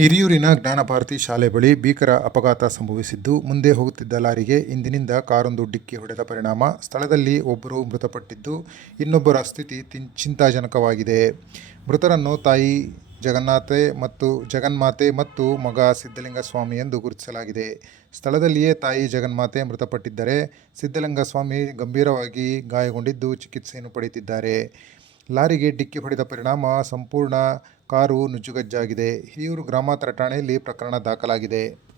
ಹಿರಿಯೂರಿನ ಜ್ಞಾನಭಾರತಿ ಶಾಲೆ ಬಳಿ ಭೀಕರ ಅಪಘಾತ ಸಂಭವಿಸಿದ್ದು, ಮುಂದೆ ಹೋಗುತ್ತಿದ್ದ ಲಾರಿಗೆ ಇಂದಿನಿಂದ ಕಾರೊಂದು ಡಿಕ್ಕಿ ಹೊಡೆದ ಪರಿಣಾಮ. ಸ್ಥಳದಲ್ಲಿ ಒಬ್ಬರು ಮೃತಪಟ್ಟಿದ್ದು, ಇನ್ನೊಬ್ಬರ ಸ್ಥಿತಿ ಚಿಂತಾಜನಕವಾಗಿದೆ. ಮೃತರನ್ನು ತಾಯಿ ಜಗನ್ನಾಥೆ ಮತ್ತು ಜಗನ್ಮಾತೆ ಮತ್ತು ಮಗ ಸಿದ್ಧಲಿಂಗಸ್ವಾಮಿ ಎಂದು ಗುರುತಿಸಲಾಗಿದೆ. ಸ್ಥಳದಲ್ಲಿಯೇ ತಾಯಿ ಜಗನ್ಮಾತೆ ಮೃತಪಟ್ಟಿದ್ದರೆ, ಸಿದ್ಧಲಿಂಗಸ್ವಾಮಿ ಗಂಭೀರವಾಗಿ ಗಾಯಗೊಂಡಿದ್ದು ಚಿಕಿತ್ಸೆಯನ್ನು ಪಡೆಯುತ್ತಿದ್ದಾರೆ. ಲಾರಿಗೆ ಡಿಕ್ಕಿ ಹೊಡೆದ ಪರಿಣಾಮ ಸಂಪೂರ್ಣ ಕಾರು ನುಜ್ಜುಗಜ್ಜಾಗಿದೆ. ಹಿರಿಯೂರು ಗ್ರಾಮಾಂತರ ಠಾಣೆಯಲ್ಲಿ ಪ್ರಕರಣ ದಾಖಲಾಗಿದೆ.